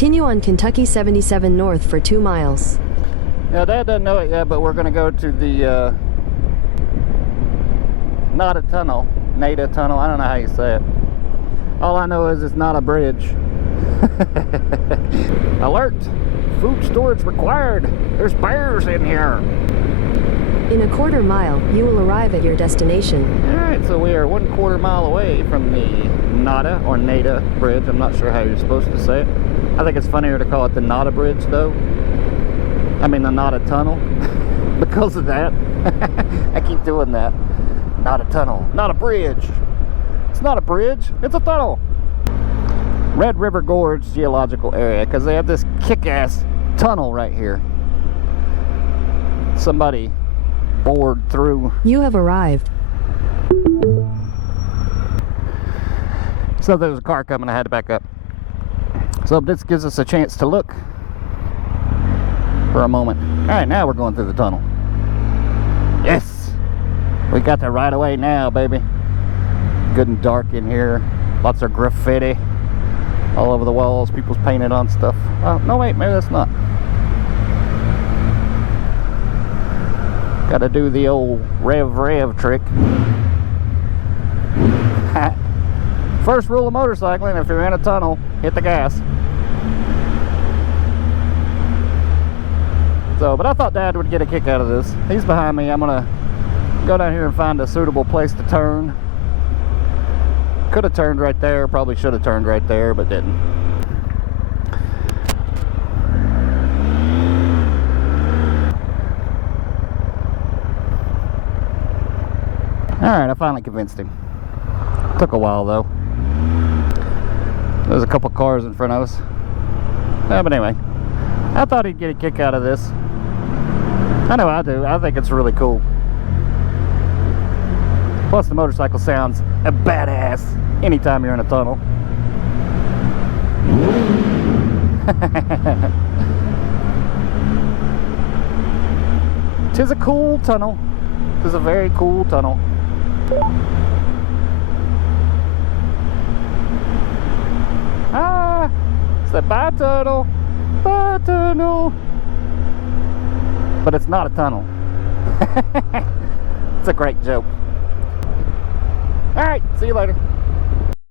Continue on Kentucky 77 North for 2 miles. Now Dad doesn't know it yet, but we're gonna go to the Nada Tunnel. Nada Tunnel, I don't know how you say it. All I know is it's not a bridge. Alert! Food storage required. There's bears in here. In a quarter mile, you will arrive at your destination. Alright, so we are 1/4 mile away from the Nada or Nada Bridge. I'm not sure how you're supposed to say it. I think it's funnier to call it the Nada Bridge though. I mean the Nada Tunnel. Because of that. I keep doing that. Not a tunnel, not a bridge. It's not a bridge, it's a tunnel. Red River Gorge geological area, because they have this kick-ass tunnel right here. Somebody bored through. You have arrived. So there was a car coming, I had to back up. So this gives us a chance to look for a moment. Alright, now we're going through the tunnel. Yes! We got the right of way now, baby. Good and dark in here. Lots of graffiti all over the walls. People's painted on stuff. Oh, no wait, maybe that's not. Gotta do the old rev trick. First rule of motorcycling, if you're in a tunnel, hit the gas. So, but I thought Dad would get a kick out of this. He's behind me. I'm gonna go down here and find a suitable place to turn. Could have turned right there, probably should have turned right there, but didn't. Alright, I finally convinced him. Took a while though. There's a couple cars in front of us. Yeah, but anyway, I thought he'd get a kick out of this. I know I do. I think it's really cool. Plus the motorcycle sounds a badass anytime you're in a tunnel. Tis a cool tunnel. Tis a very cool tunnel. Ah! It's the bye tunnel. Bye tunnel. But it's not a tunnel. It's a great joke. Alright, see you later.